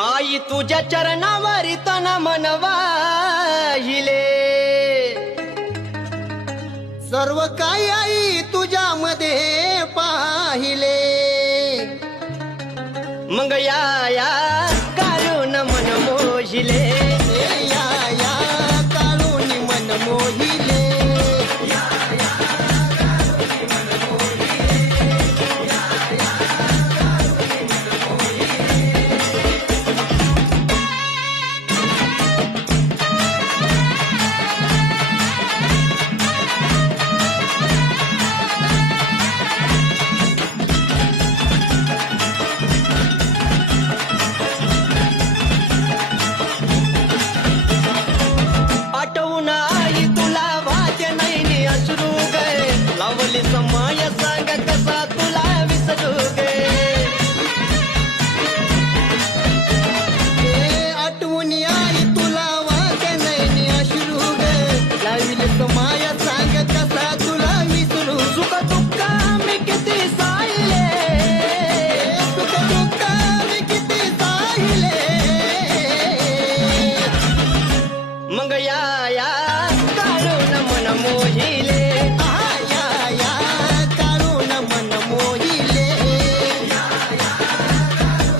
आई तुझ्या चरणावरी तन मन वाहिले, सर्व काही आई तुझ्यामध्ये पाहिले. मग या करून मन मोहिले.